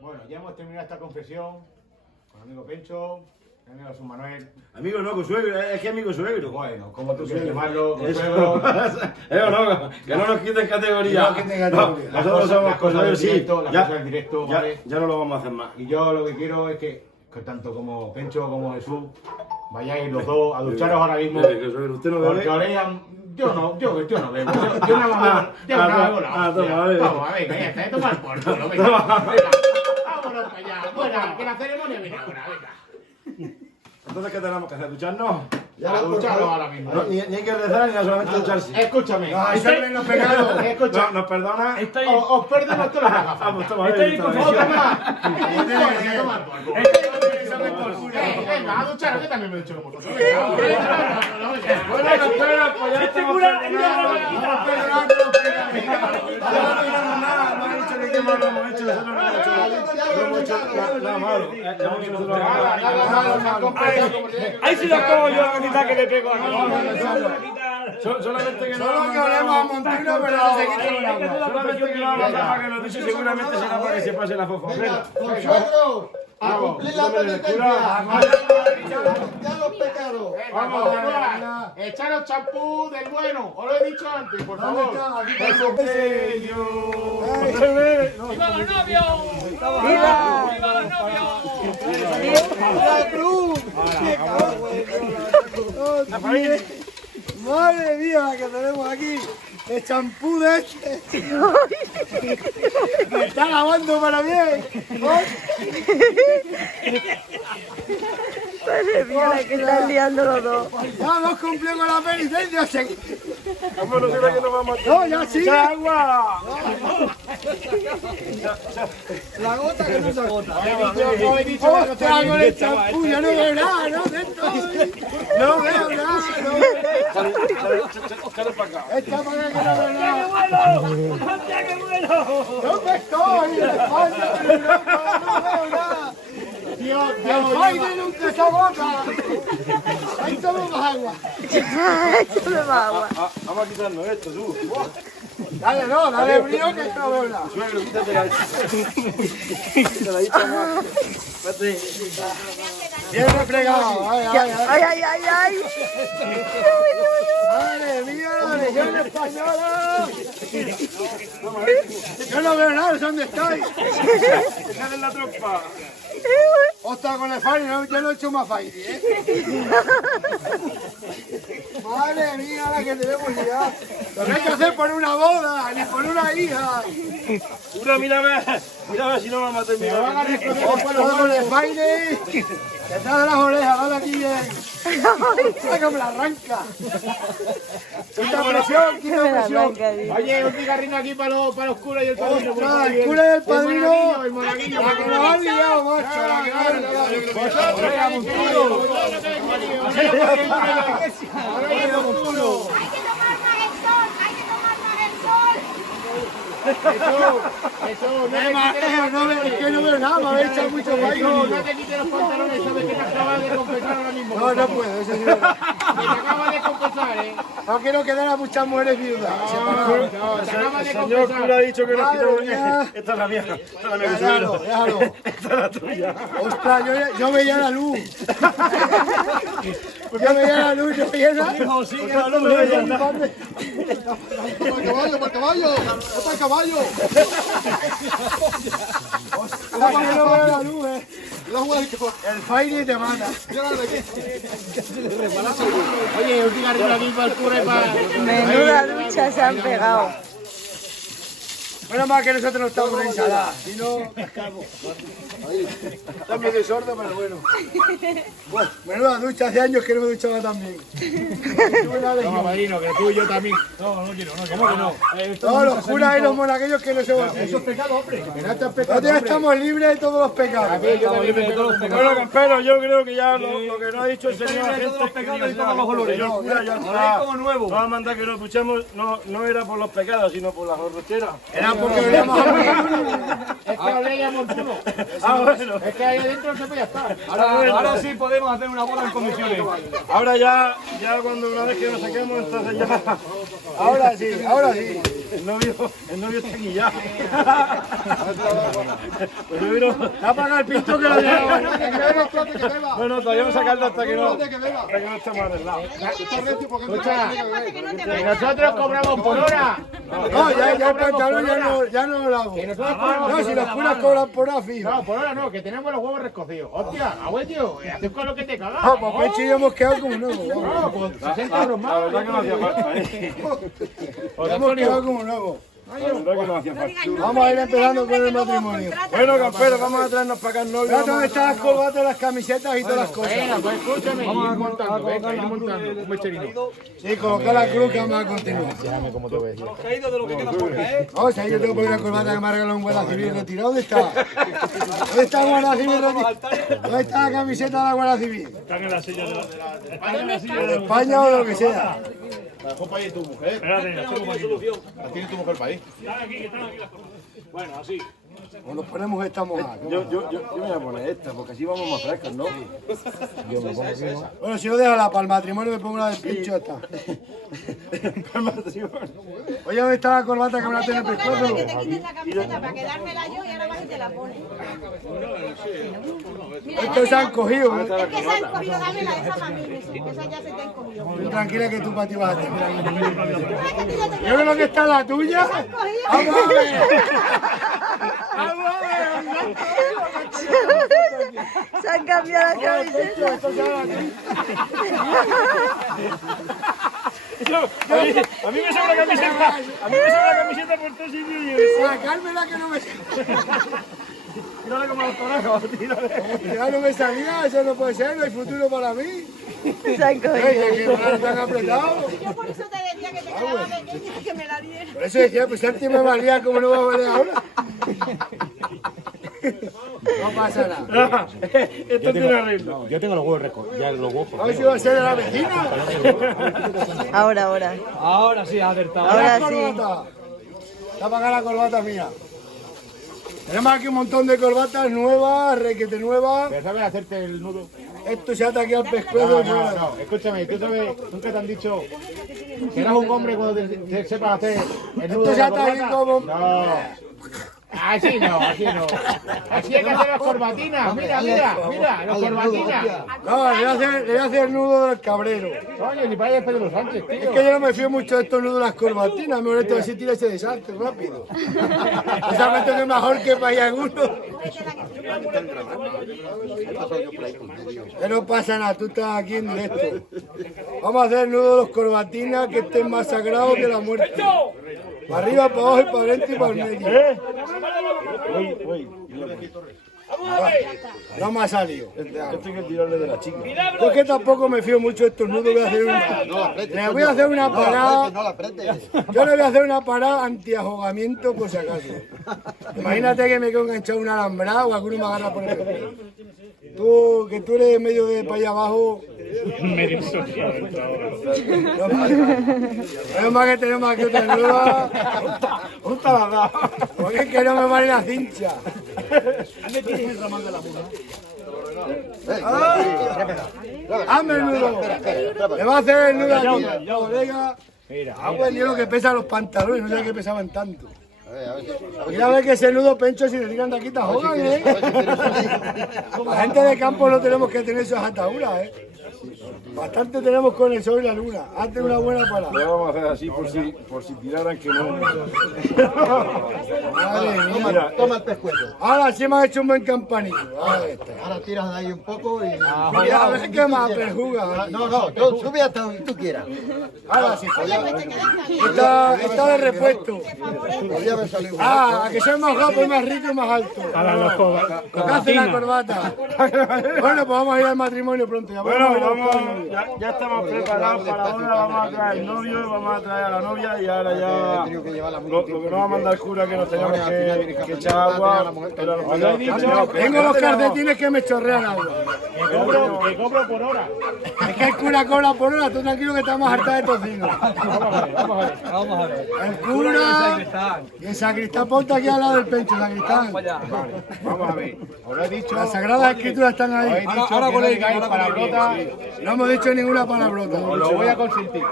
Bueno, ya hemos terminado esta confesión con el amigo Pencho, el amigo Jesús Manuel. Amigo no, consuegro, es que amigo suegro. Bueno, como tú quieres llamarlo, Eso. No, que no nos quiten categoría. No quiten categoría. Nosotros somos las cosas del sí. directo, las cosas del directo, Ya, ¿vale? ya no lo vamos a hacer más. Y yo lo que quiero es que tanto como Pencho como Jesús vayáis los dos a ducharos ahora mismo. Usted no Porque bebe. olean. Yo no bebo. Yo nada más. Yo nada más. Vamos, a ver, que ya está. Tomar por culo. Venga. Vámonos para allá. Bueno, que la ceremonia viene ahora. Venga. Entonces, ¿qué tenemos que hacer? ¿Ducharnos? A ducharos ahora mismo. Ni hay que rezar ni solamente ducharse. Escúchame. Los pecados. Escucha. ¿Nos perdona? Os perdono todas las gafas. Vamos, toma, Estoy con Otra más. Tomar por culo. Venga, a ducharos, que también me he duchado como vosotros. Bueno, espera, pues ya estamos perdonando. No ha dicho que qué malo hemos hecho, nosotros no hemos hecho nada malo. Ahí sí lo como yo la camiseta que le pego aquí. Solamente que no Solo que olemos a Montino, pero no se quite el agua. solamente que no lo para que nos dice seguramente será para que se pase la fofa. Consuegro, a cumplir la penitencia, a limpiar los pecados. Vamos, echaros champú del bueno, os lo he dicho antes, por favor. ¡Viva los novios! ¡Viva los novios! ¡La cruz! Madre mía, la que tenemos aquí. El champú de este. Me está lavando para bien. Madre mía, la que están liando los dos. Ya hemos cumplido con la penitencia. ¿Cómo no será que nos vamos a No, ya sí. agua? La gota que no se agota. ¡Ostras, con el champú! Ya no veo nada, ¿no? No veo nada, no. Esta para que no veo nada. ¡Hostia, qué bueno! ¿Dónde estoy? En España, en Europa, no veo nada. El baile nunca se agota. Ahí tomamos agua. Échame más agua. Vamos a quitarnos esto, tú. Dale, no, dale brío que no veo nada. Suegro, quítate la... Bien refregado. Ay, ay, ay. Ay, ay, ay, ay. Madre mía, la legión española. Yo no veo nada, ¿dónde estáis? ¡Dejad en la trompa! Ostras, con el Fari, yo no he hecho más Fari, ¿eh? Madre mía, la que tenemos ya. Lo que hay que hacer por una boda, ni por una hija. Mírame si no vamos a terminar. Ostras, con el Fari. Detrás de las orejas, dale aquí bien. Mira cómo la arranca. Quita presión, quita presión. Oye, un cigarrino aquí para los curas y el padrino. Ostras, el cura y el padrino. El monaguillo, La que nos han liado, macho. La que nos han liado. Vosotros, Hay que tomar más el sol, hay que tomar más el sol. Eso, Es que no veo nada, me habéis echado mucho baile. no te quites los pantalones, sabes que te acabas de confesar ahora mismo. No, no puedo, eso sí es verdad. Que te acabas de confesar, No quiero quedar a muchas mujeres viudas. te acabas de El señor cura ha confesar. dicho que nos Madre quitamos... mía. Esta es la mía. Esta es la mía. Déjalo, déjalo. Esta es la tuya. Ostras, yo veía la luz. Yo veía la luz, yo veía la luz. Sí, que la luz no veía nada. ¡Por el caballo, por el caballo! ¡No para el caballo! ¡Ostras, que no veo la luz, eh! El Fairy te mata. Oye, un cigarrino aquí para el cura y para... Menuda ducha se han pegado. Menos mal que nosotros no estamos en ensalada, si no, cascamos. Está medio sordo, pero bueno. Bueno, menuda ducha, hace años que no me duchaba tan bien. No, padrino, que tú y yo también. No quiero, ¿cómo que no? Todos los curas y los monaguillos que no se van. Eso es pecado, hombre. Nosotros ya estamos libres de todos los pecados. Bueno, pero yo creo que ya lo que nos ha dicho el señor agente los pecados y todos los olores. señor cura ya está. Como nuevo. Nos va a mandar que nos duchemos, no era por los pecados, sino por las borracheras. Era porque veníamos a morir. Es que olía a montuno. Bueno. Es que ahí adentro no se podía estar. Ahora sí podemos hacer una boda en comisiones. Ahora ya cuando una vez que nos saquemos, entonces ya... Ahora sí, ahora sí. El novio está aquí ya. ¿Te ha pagado el pinto que lo lleva? Bueno, todavía no sacarlo hasta que no estemos arreglados. Escucha, que nosotros cobramos por hora. No, ya el pantalón ya no lo hago. Que nosotros cobramos No, por si hora. los curas cobran por hora fijo. No, por hora no, que tenemos los huevos recocidos. Hostia, abuelo, haces con lo que te cagas. Ah, pues Pechi y yo hemos quedado como nuevos. No, pues 60 euros La más. verdad que no hacía falta, Hemos quedado como nuevos. La verdad que no hacía falta. Vamos a ir empezando con el matrimonio. Bueno, campero, vamos a traernos para acá el novio. Mira dónde están las corbatas, las camisetas y todas las cosas. Venga, pues escúchame, ir montando, venga, ir montando, un mecherino. Sí, colocar la cruz que vamos a continuar. Déjame como te voy a decir. Vamos, ahí yo tengo por una corbata que me ha regalado un guardia civil retirado. ¿Dónde está? ¿Dónde está el guardia civil retirado? ¿Dónde está la camiseta de la guardia civil? Están en la silla de ¿De España o de lo que sea? La dejó para ahí tu mujer. Espérate, la tengo aquí. La tiene tu mujer para ahí. Están aquí las cosas. Bueno, así. O nos ponemos esta mojada. Yo me voy a poner esta, porque así vamos más frescos, ¿no? Bueno, si no déjala para el matrimonio me pongo la del pincho esta. Oye, ¿dónde está la corbata que me la tiene el pescuezo? Que te quites la camiseta para quedármela yo y ahora vas y te la pones. Mira, Estos se han cogido, ¿eh? es que se han cogido, dámela esa mami, esa ya se te han cogido. Tú tranquila que tú para ti vas a tener. Ay, que a ti ya te Yo creo que está la tuya. Vamos a ver. Vamos a ver. Se han cambiado la camiseta. Esto ya la tuya. A mí me sobra la camiseta. A mí me sobra la camiseta por todo sitio. Sacármela que no me Tírale como los conejos, tírale. ya no me salía, eso no puede ser, no hay futuro para mí. Se han cogido. Que no tan apretado. Yo por eso te decía que te quedaba pequeña y que me la diera. Por eso decía, pues antes me valía como no va a valer ahora. No pasa nada. Esto tiene arreglo. Yo tengo los huevos recos, ya los huevos. A ver si va a ser de la vecina. Ahora. Ahora sí, ha acertado. Ahora La sí. corbata. Está para acá la corbata mía. Tenemos aquí un montón de corbatas nuevas, requete nuevas. Pero sabes hacerte el nudo. Esto se ata aquí al pescuezo. No, escúchame, tú sabes, nunca te han dicho que eras un hombre cuando te sepas hacer el nudo Esto de se la ata aquí corbata. como... No. Así no, así no. Así hay que hacer las corbatinas. Mira, las corbatinas. No, le voy a hacer el nudo del cabrero. Coño, ni para Pedro Sánchez, Es tío. que yo no me fío mucho de estos nudos de las corbatinas, me molesta ver si tira ese desastre rápido. Exactamente que es mejor que para allá alguno. Que no pasa nada, tú estás aquí en directo. Vamos a hacer el nudo de los corbatinas que estén más sagrados que la muerte. Para arriba, para abajo, y para adentro y para el medio. No me ha salido. Esto hay que tirarle de la chica. Yo es que tampoco me fío mucho de estos nudos, voy a hacer le voy a hacer una parada. Yo le voy a hacer una parada antiajogamiento por si acaso. Imagínate que me quedo enganchado un alambrado o alguno me agarra por el pelo. Tú, que tú eres medio de para allá abajo. Medio social. Menos mal que tenemos aquí otra nueva. Justa la da. Porque es que no me vale la cincha. Hazme el nudo. Le va a hacer el nudo aquí, colega. Ah, pues yo lo que pesan los pantalones, no sabía que pesaban tanto. Mira a ver que ese nudo pencho si le tiran de aquí te ahogan, ¿eh? La gente de campo no tenemos que tener esas ataduras, ¿eh? Bastante tenemos con el sol y la luna. Hazte una buena parada. Le vamos a hacer así por si tiraran que no. Madre mía. Mira, Toma el pescuezo. Ahora sí me ha hecho un buen campanillo. Ahora está. Ahora tiras de ahí un poco y... Mira, a ver qué más perjuga. No, tú sube hasta donde tú quieras. Ahora sí. Está de repuesto. Podría haber salido. Ah, a que soy más guapo y más rico y más alto. Lo que hace la corbata. Bueno, pues vamos a ir al matrimonio pronto. Ya bueno, vamos. ya estamos preparados para la boda. Vamos a traer al novio, vamos a traer a la novia y ahora ya lo que nos va a mandar el cura que nos tenemos que echar agua. Pero nos Os he dicho Tengo los calcetines que me chorrean agua. que cobro por hora. Es que el cura cobra por hora, tú tranquilo que estamos hartas de tocino. Vamos a ver. El cura y el sacristán, ponte aquí al lado del pecho, sacristán. Vamos a ver. Os lo he dicho. Las sagradas escrituras están Os he ahí. dicho que no digáis palabrotas. No hemos dicho ninguna palabrota. Os lo voy a consentir.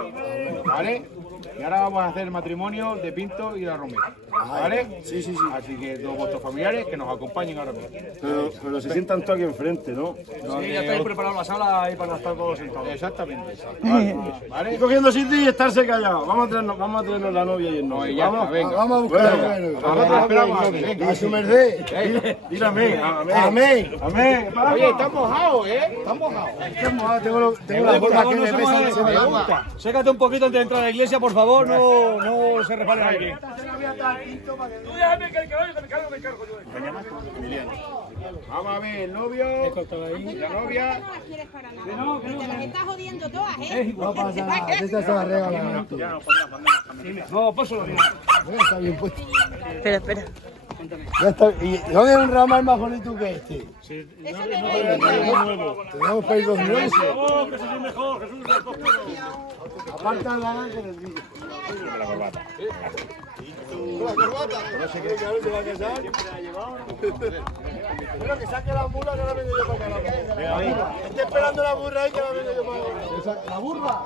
¿Vale? Y ahora vamos a hacer el matrimonio de Pinto y de la Romero. ¿Vale? Sí, sí, sí. Así que todos vuestros familiares que nos acompañen ahora mismo. Pero se sientan todos aquí enfrente, ¿no? Sí, ya estáis preparando la sala ahí para estar todos sentados. Exactamente. Ir cogiendo sitio y estarse callados. Vamos a traernos la novia y el novio. Vamos, venga. Vamos a buscar. Nosotros esperamos aquí, venga. A su merced. Dile amén. Amén. Amén. Oye, están mojados, ¿eh? Están mojados. Tengo la boca que me pesa el cerebro. Sécate un poquito antes de entrar a la iglesia, por favor, no se resbalen aquí. Tú déjame que me cargo yo. Vamos a ver, el novio, la novia. No las quieres para nada. Te las estás jodiendo todas, ¿eh? No pasa nada, esta se la regalan. No, paso la vida. Está bien puesto. Espera. Ya está. ¿Y dónde es un ramal más bonito que este? Eso de nuevo. Tenemos pedidos nuevos. Oh, Jesús es mejor, Jesús es mejor. Aparta la gana que les digo. La corbata. No sé qué claro se va a casar. Bueno, que saque la burra que ahora vengo yo para acá. Estoy esperando la burra ahí que ahora vengo yo para acá. ¿La burra?